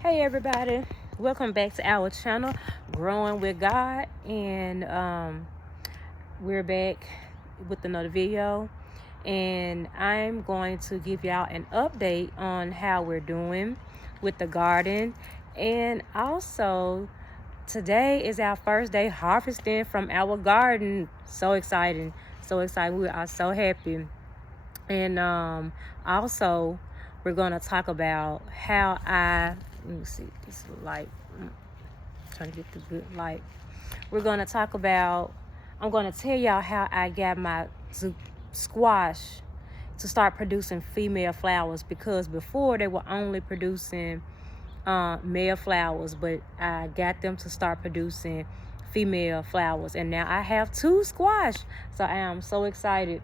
Hey everybody, welcome back to our channel, Growing with God, and we're back with another video, and I'm going to give y'all an update on how we're doing with the garden. And also today is our first day harvesting from our garden. So exciting, we are so happy. And also we're going to talk about how let me see this light. Trying to get the good light. We're going to talk about, I'm going to tell y'all how I got my squash to start producing female flowers, because before they were only producing male flowers, but I got them to start producing female flowers, and now I have 2 squash. So I am so excited.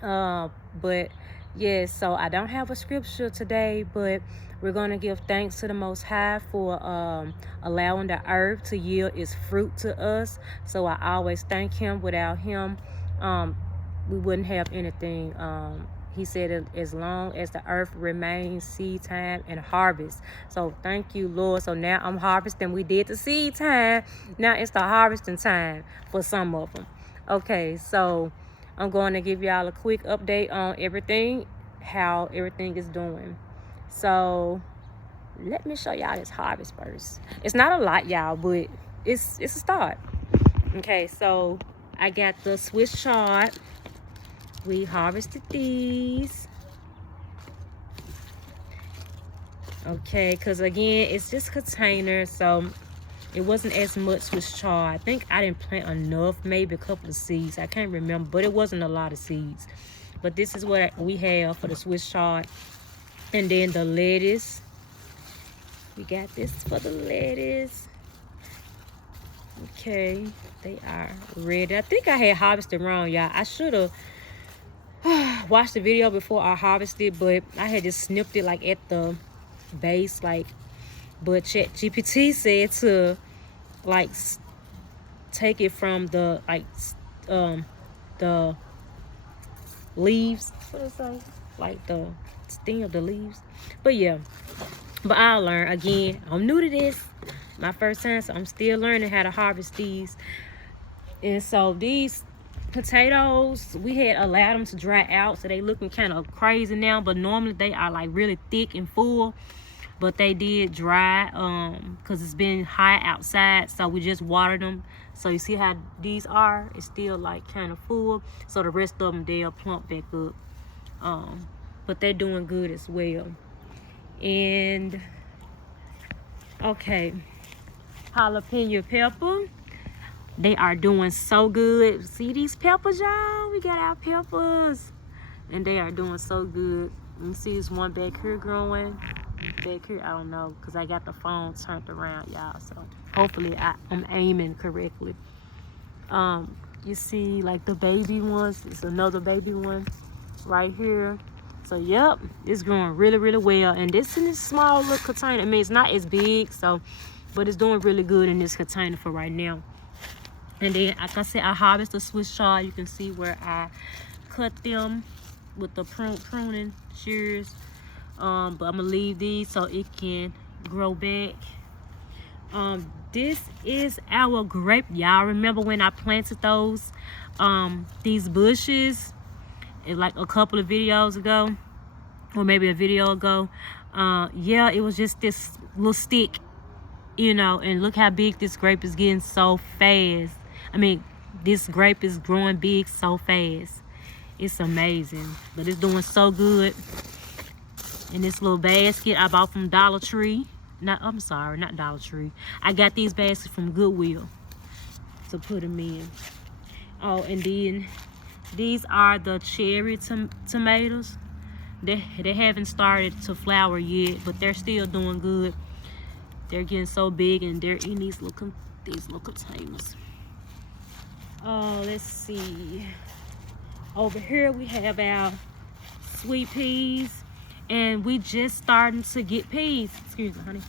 But yes, so I don't have a scripture today, but we're going to give thanks to the Most High for allowing the earth to yield its fruit to us. So I always thank him. Without him, we wouldn't have anything. He said, as long as the earth remains, seed time and harvest. So thank you, Lord. So now I'm harvesting. We did the seed time. Now it's the harvesting time for some of them. Okay, so I'm going to give y'all a quick update on everything, how everything is doing. So let me show y'all this harvest first. It's not a lot, y'all, but it's a start. Okay, so I got the Swiss chard. We harvested these. Okay, because again, it's just containers, so it wasn't as much Swiss chard. I think I didn't plant enough, maybe a couple of seeds. I can't remember, but it wasn't a lot of seeds. But this is what we have for the Swiss chard. And then the lettuce. We got this for the lettuce. Okay, they are ready. I think I had harvested wrong, y'all. I should have watched the video before I harvested, but I had just snipped it like at the base, like. But ChatGPT said to like take it from the the leaves, what did it say? Like the stem of the leaves. But yeah, but I'll learn. Again, I'm new to this, my first time, so I'm still learning how to harvest these. And so these potatoes, we had allowed them to dry out, so they looking kind of crazy now, but normally they are like really thick and full. But they did dry because it's been hot outside, so we just watered them. So you see how these are? It's still like kind of full, so the rest of them, they'll plump back up. But they're doing good as well. And okay, jalapeno pepper, they are doing so good. See these peppers, y'all? We got our peppers, and they are doing so good. You see this one back here growing. Back here, I don't know, because I got the phone turned around, y'all, so hopefully I'm aiming correctly. You see like the baby ones. It's another baby one right here. So yep, it's growing really well. And this in this small little container, I mean, it's not as big, so, but it's doing really good in this container for right now. And then, like I said, I harvest the Swiss chard. You can see where I cut them with the pruning shears. But I'm gonna leave these so it can grow back. This is our grape. Y'all remember when I planted those these bushes like a couple of videos ago, or maybe a video ago? Yeah, it was just this little stick, you know, and look how big this grape is getting so fast. I mean, this grape is growing big so fast. It's amazing, but it's doing so good. In this little basket I bought from Dollar Tree. I'm sorry, not Dollar Tree. I got these baskets from Goodwill to put them in. Oh, and then these are the cherry tomatoes. They haven't started to flower yet, but they're still doing good. They're getting so big, and they're in these little containers. Oh, let's see. Over here we have our sweet peas. And we just starting to get peas. Excuse me, honey.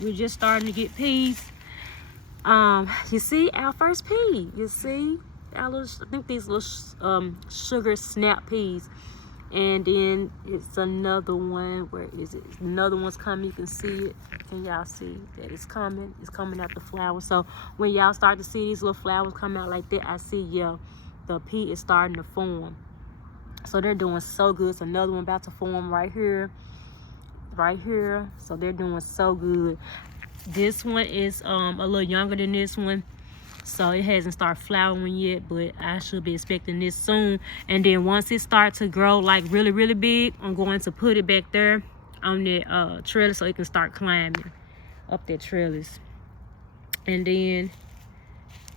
We're just starting to get peas. You see our first pea. You see our little, I think these little sugar snap peas. And then it's another one. Where is it? Another one's coming. You can see it. Can y'all see that it's coming? It's coming out the flower. So when y'all start to see these little flowers come out like that, I see, yeah, the pea is starting to form. So they're doing so good. It's another one about to form right here. Right here. So they're doing so good. This one is a little younger than this one. So it hasn't started flowering yet, but I should be expecting this soon. And then once it starts to grow like really, really big, I'm going to put it back there on that trellis so it can start climbing up that trellis. And then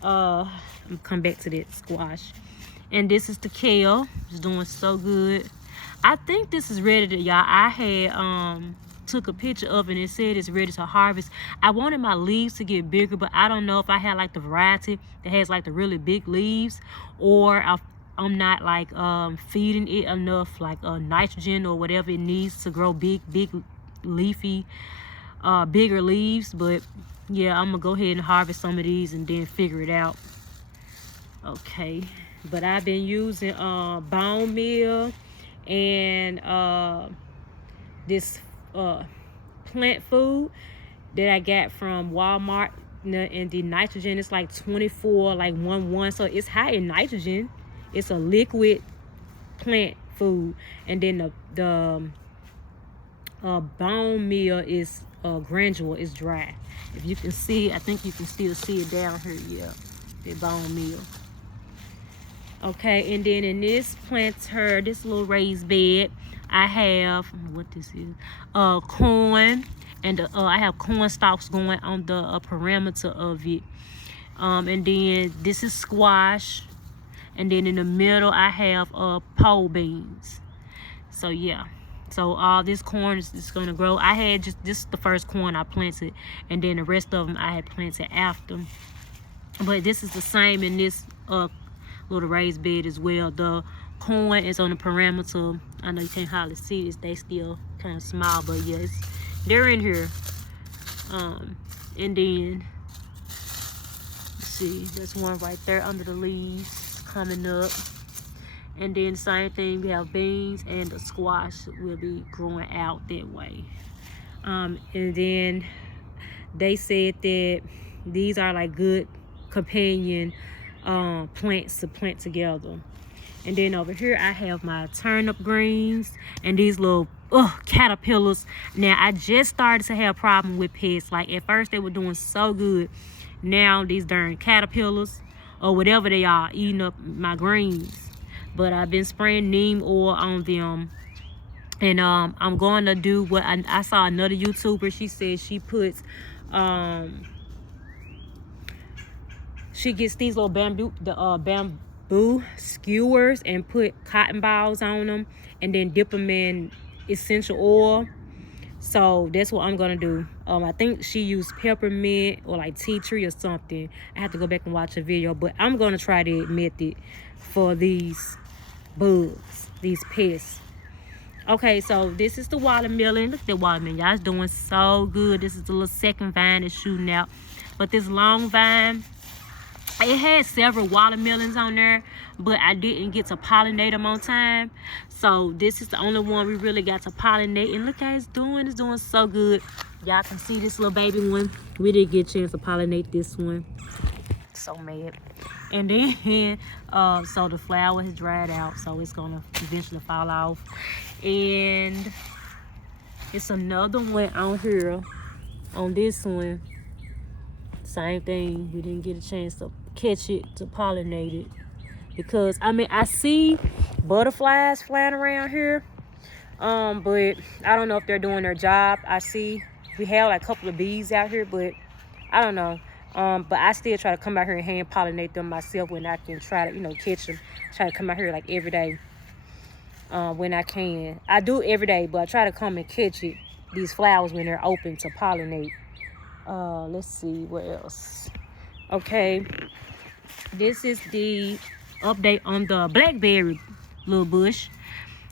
I'm gonna come back to that squash. And this is the kale. It's doing so good. I think this is ready to, y'all. I had took a picture of it and it said it's ready to harvest. I wanted my leaves to get bigger, but I don't know if I had like the variety that has like the really big leaves, or I'm not like feeding it enough like nitrogen or whatever it needs to grow big leafy bigger leaves. But yeah, I'm gonna go ahead and harvest some of these and then figure it out. Okay, but I've been using bone meal and this plant food that I got from Walmart, and the nitrogen is like 24 like 1:1, so it's high in nitrogen. It's a liquid plant food. And then the bone meal is granule, is dry. If you can see, I think you can still see it down here. Yeah, the bone meal. Okay, and then in this planter, this little raised bed, I have, what this is, corn, and I have corn stalks going on the perimeter of it. And then this is squash, and then in the middle I have pole beans. So yeah, so all this corn is gonna grow. I had just this is the first corn I planted, and then the rest of them I had planted after. But this is the same in this little raised bed as well. The corn is on the perimeter. I know you can't hardly see it. They still kind of small, but yes, they're in here. And then let's see, there's one right there under the leaves coming up. And then same thing, we have beans, and the squash will be growing out that way. And then they said that these are like good companion plants to plant together. And then over here I have my turnip greens and these little caterpillars. Now I just started to have a problem with pests. Like at first they were doing so good. Now these darn caterpillars or whatever they are eating up my greens. But I've been spraying neem oil on them. And I'm going to do what I saw another YouTuber. She said she puts she gets these little bamboo skewers and put cotton balls on them and then dip them in essential oil. So that's what I'm gonna do. I think she used peppermint or like tea tree or something. I have to go back and watch a video, but I'm gonna try that method for these bugs, these pests. Okay, so this is the watermelon. Look at the watermelon, y'all. It's doing so good. This is the little second vine that's shooting out. But this long vine, it had several watermelons on there, but I didn't get to pollinate them on time. So this is the only one we really got to pollinate. And look how it's doing. It's doing so good. Y'all can see this little baby one. We didn't get a chance to pollinate this one. So mad. And then, so the flower has dried out. So it's going to eventually fall off. And it's another one on here. On this one. Same thing. We didn't get a chance to catch it, to pollinate it, because I mean I see butterflies flying around here, but I don't know if they're doing their job. I see we have like a couple of bees out here, but I don't know. But I still try to come out here and hand pollinate them myself when I can, try to catch them. Try to come out here like every day when I can. I do every day, but I try to come and catch it, these flowers, when they're open to pollinate. Let's see what else. Okay, this is the update on the blackberry little bush.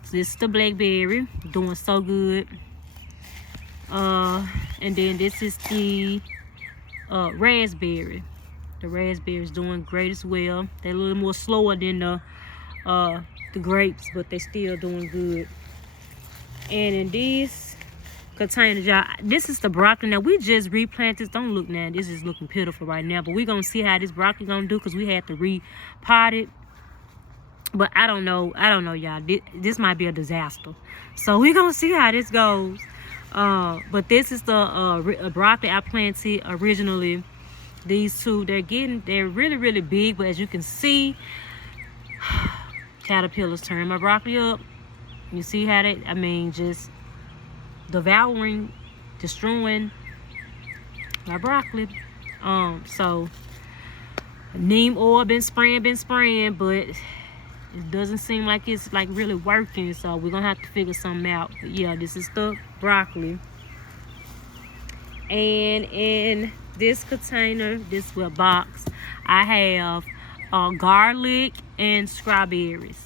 So this is the blackberry, doing so good. And then this is the raspberry. The raspberry is doing great as well. They're a little more slower than the the grapes, but they still doing good. And in these containers, y'all, this is the broccoli. Now we just replanted this. Don't look now, this is looking pitiful right now, but we're gonna see how this broccoli gonna do, because we had to repot it. But I don't know, y'all. This might be a disaster, so we're gonna see how this goes. But this is the broccoli I planted originally. These two, they're really, really big, but as you can see, caterpillars turn my broccoli up. You see how they, just devouring, destroying my broccoli. So neem oil been spraying, but it doesn't seem like it's like really working. So we're gonna have to figure something out. But yeah, this is the broccoli. And in this container, this box, I have garlic and strawberries.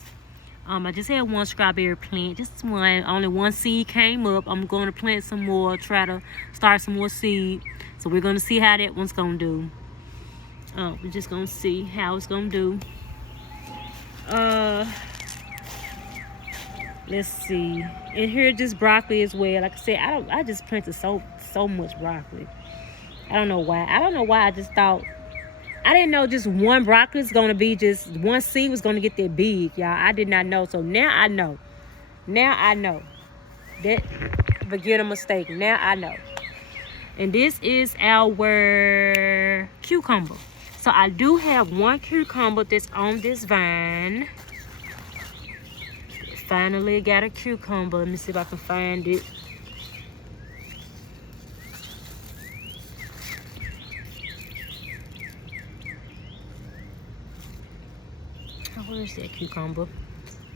I just had one strawberry plant, just one. Only one seed came up. I'm going to plant some more, try to start some more seed. So we're going to see how that one's going to do. We're just going to see how it's going to do. Let's see. And here, just broccoli as well. Like I said, I just planted so much broccoli. I don't know why. I just thought, I didn't know just one broccoli is going to be, just one seed was going to get that big, y'all. I did not know. So now I know. That beginner mistake. Now I know. And this is our cucumber. So I do have one cucumber that's on this vine. Finally got a cucumber. Let me see if I can find it. Where is that cucumber?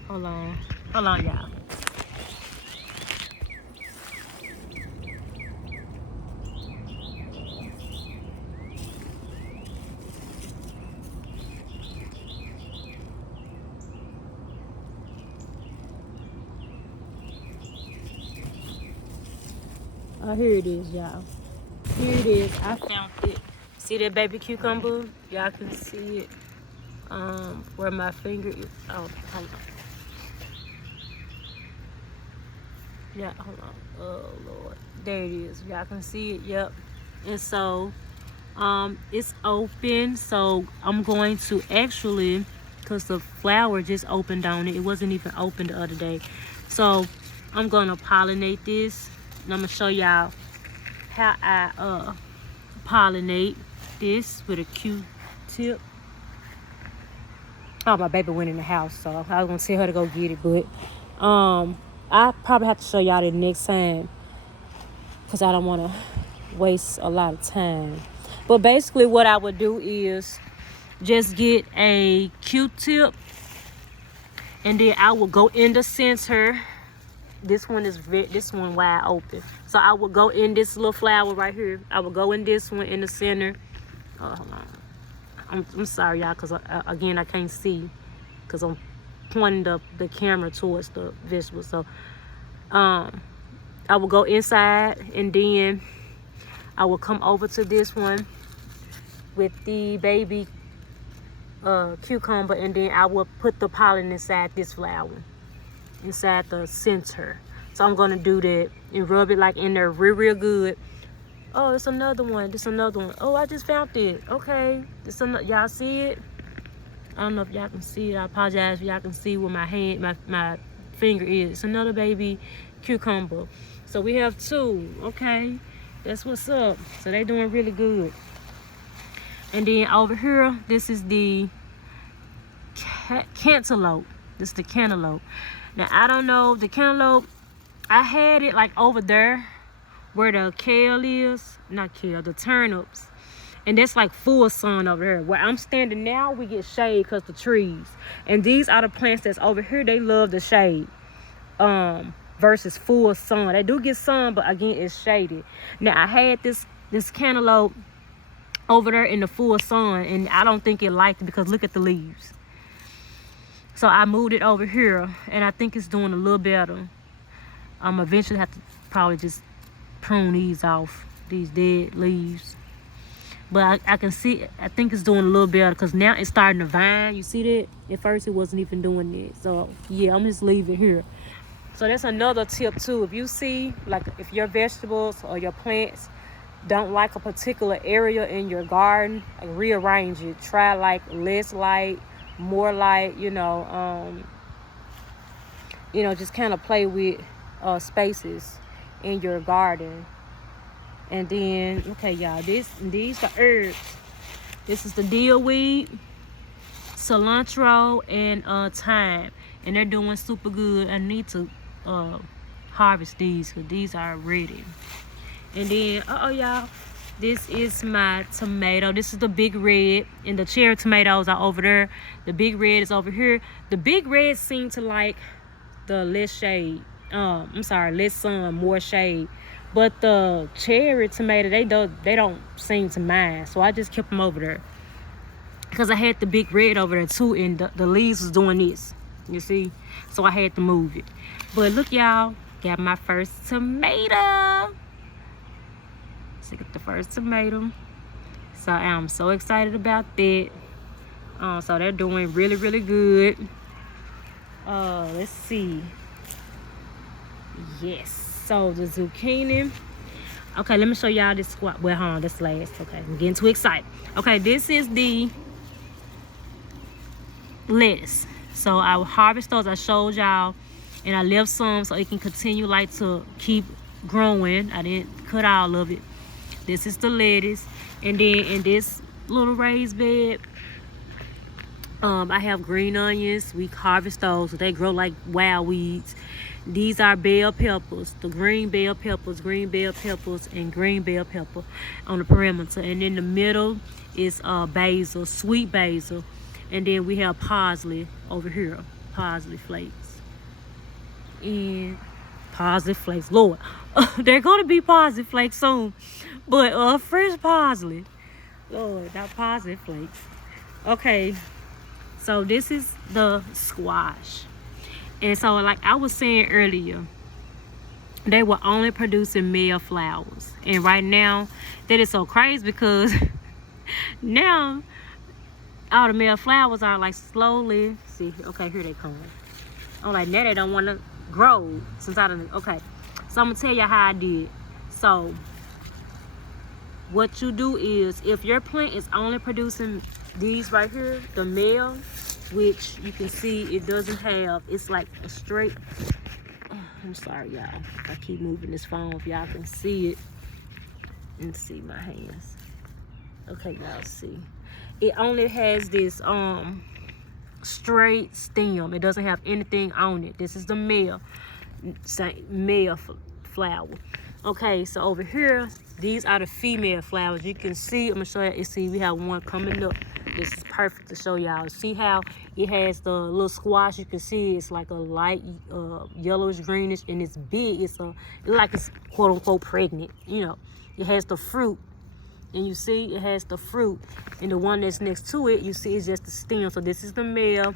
Hold on, y'all. Oh, here it is, y'all. Here it is. I found it. See that baby cucumber? Y'all can see it. Where my finger is. Oh, hold on. Yeah, hold on. Oh Lord, there it is. Y'all can see it. Yep. And so it's open, so I'm going to actually, because the flower just opened on it, wasn't even open the other day, so I'm gonna pollinate this, and I'm gonna show y'all how I pollinate this with a Q-tip. Oh, my baby went in the house, so I was gonna tell her to go get it, but I probably have to show y'all the next time, because I don't want to waste a lot of time. But basically what I would do is just get a Q-tip, and then I will go in the center. This one wide open, so I will go in this little flower right here. I will go in this one in the center. Hold on. I'm sorry, y'all, because again, I can't see because I'm pointing the camera towards the vegetable. So I will go inside, and then I will come over to this one with the baby cucumber, and then I will put the pollen inside this flower, inside the center. So I'm gonna do that and rub it like in there real good. Oh, it's another one. Oh, I just found it. Okay, y'all see it? I don't know if y'all can see it. I apologize if y'all can see where my hand, my finger is. It's another baby cucumber. So we have two. Okay, that's what's up. So they doing really good. And then over here, this is the cantaloupe. This is the cantaloupe. Now I don't know the cantaloupe. I had it like over there where the kale is, not kale, the turnips, and that's like full sun over there. Where I'm standing now, we get shade because the trees, and these are the plants that's over here. They love the shade versus full sun. They do get sun, but again, it's shaded. Now I had this cantaloupe over there in the full sun, and I don't think it liked it because look at the leaves. So I moved it over here, and I think it's doing a little better. Eventually have to probably just prune these off, these dead leaves. But I can see, I think it's doing a little better because now it's starting to vine. You see that? At first it wasn't even doing it. So yeah, I'm just leaving here. So that's another tip too. If you see, like, if your vegetables or your plants don't like a particular area in your garden, like, rearrange it. Try like less light, more light, just kind of play with spaces in your garden. And then, okay, y'all, these are herbs. This is the dill weed, cilantro, and thyme, and they're doing super good. I need to harvest these because these are ready. And then, y'all, this is my tomato. This is the big red, and the cherry tomatoes are over there. The big red is over here. The big red seem to like the less shade. Less sun, more shade. But the cherry tomato, they don't seem to mind. So I just kept them over there because I had the big red over there too, and the leaves was doing this. You see, so I had to move it. But look, y'all, got my first tomato. So get the first tomato. So I'm so excited about that. So they're doing really, really good. Let's see. Yes. So the zucchini. Okay, let me show y'all this squat. Well, hold on, this last. Okay, I'm getting too excited. Okay, this is the lettuce. So I will harvest those. I showed y'all, and I left some so it can continue like to keep growing. I didn't cut all of it. This is the lettuce, and then in this little raised bed, I have green onions. We harvest those, so they grow like wild weeds. These are bell peppers, the green bell peppers, and green bell pepper on the perimeter. And in the middle is basil, sweet basil. And then we have parsley over here, parsley flakes. And parsley flakes, Lord, they're gonna be parsley flakes soon. But fresh parsley, Lord, not parsley flakes. Okay, so this is the squash. And so, like I was saying earlier, they were only producing male flowers. And right now, that is so crazy because now all the male flowers are like slowly, see, okay, here they come. I'm like, now they don't want to grow since I don't, okay. So I'm going to tell you how I did. So what you do is, if your plant is only producing these right here, the male, which you can see it doesn't have, it's like a straight, I'm sorry y'all, I keep moving this phone if y'all can see it and see my hands. Okay, y'all see, it only has this straight stem. It doesn't have anything on it. This is the male flower. Okay, so over here, these are the female flowers. You can see, I'm gonna show you, see we have one coming up. This is perfect to show y'all. See how it has the little squash? You can see it's like a light yellowish greenish, and it's big. It's like it's quote unquote pregnant. It has the fruit, and you see it has the fruit, and the one that's next to it, you see it's just the stem. So this is the male.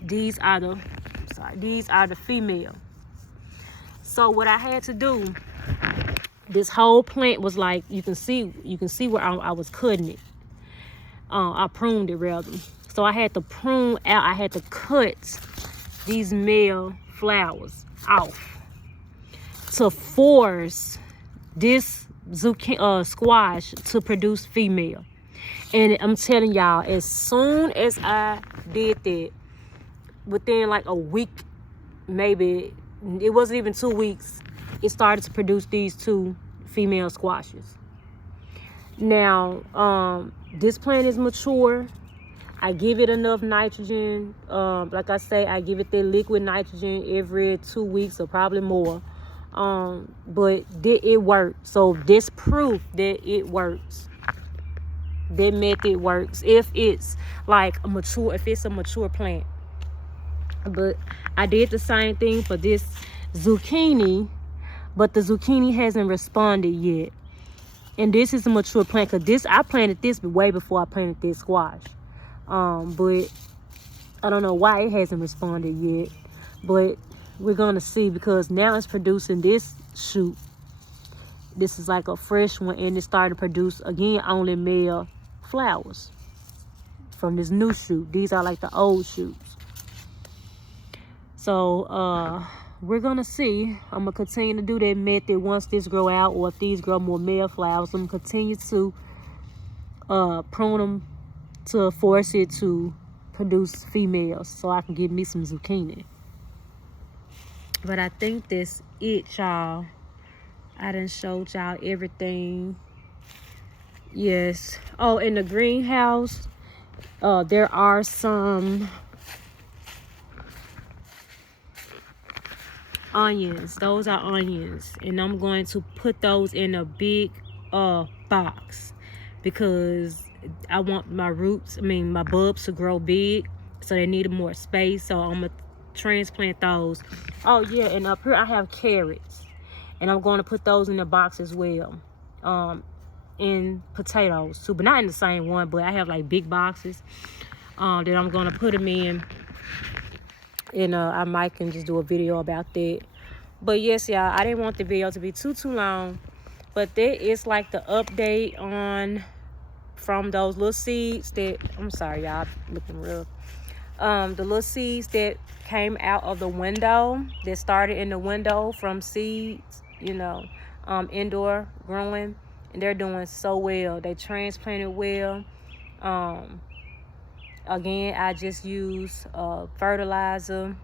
These are the female. So what I had to do, this whole plant was like, you can see where I was cutting it. I pruned it rather. So I had to prune out, I had to cut these male flowers off to force this squash to produce female. And I'm telling y'all, as soon as I did that, within like a week, maybe, it wasn't even 2 weeks, it started to produce these 2 female squashes. Now, this plant is mature. I give it enough nitrogen. Like I say, I give it the liquid nitrogen every 2 weeks or probably more. But it works. So this proof that it works. That method works if it's like if it's a mature plant. But I did the same thing for this zucchini, but the zucchini hasn't responded yet. And this is a mature plant, because I planted this way before I planted this squash. But I don't know why it hasn't responded yet. But we're gonna see, because now it's producing this shoot. this is like a fresh one, and it started to produce again only male flowers from this new shoot. These are like the old shoots. So we're gonna see. I'm gonna continue to do that method once this grow out, or if these grow more male flowers, I'm gonna continue to prune them to force it to produce females so I can get me some zucchini. But I think that's it, y'all. I done showed y'all everything. Yes. Oh, in the greenhouse, there are some onions. Those are onions, and I'm going to put those in a big box because I want my my bulbs to grow big, so they need more space. So I'm gonna transplant those. Oh yeah, and up here I have carrots, and I'm going to put those in the box as well. In potatoes too, but not in the same one, but I have like big boxes that I'm going to put them in, and I might can just do a video about that. But yes, y'all, I didn't want the video to be too long, but that is like the update on from those little seeds that, I'm sorry y'all, looking real, the little seeds that came out of the window, that started in the window from seeds, you know, indoor growing, and they're doing so well. They transplanted well. Again, I just use fertilizer,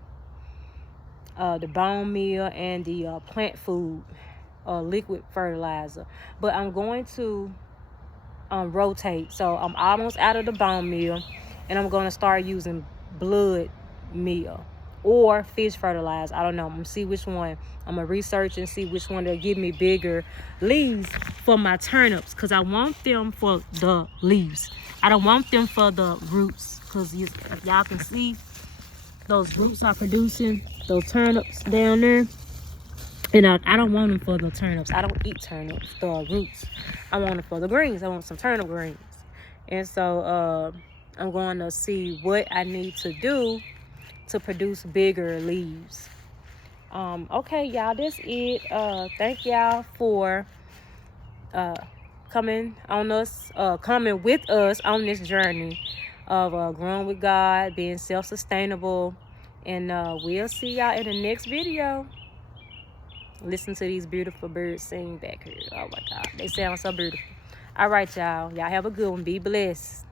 the bone meal, and the plant food liquid fertilizer. But I'm going to rotate. So I'm almost out of the bone meal, and I'm going to start using blood meal or fish fertilizer. I don't know. I'm gonna see which one. I'm gonna research and see which one will give me bigger leaves for my turnips, because I want them for the leaves. I don't want them for the roots, because if y'all can see, those roots are producing those turnips down there, and I don't want them for the turnips. I don't eat turnips, the roots. I want them for the greens. I want some turnip greens. And so I'm going to see what I need to do to produce bigger leaves. Okay, y'all, that's it. Thank y'all for coming with us on this journey of growing with God, being self-sustainable, and we'll see y'all in the next video. Listen to these beautiful birds sing back here. Oh my God, they sound so beautiful. All right, y'all have a good one. Be blessed.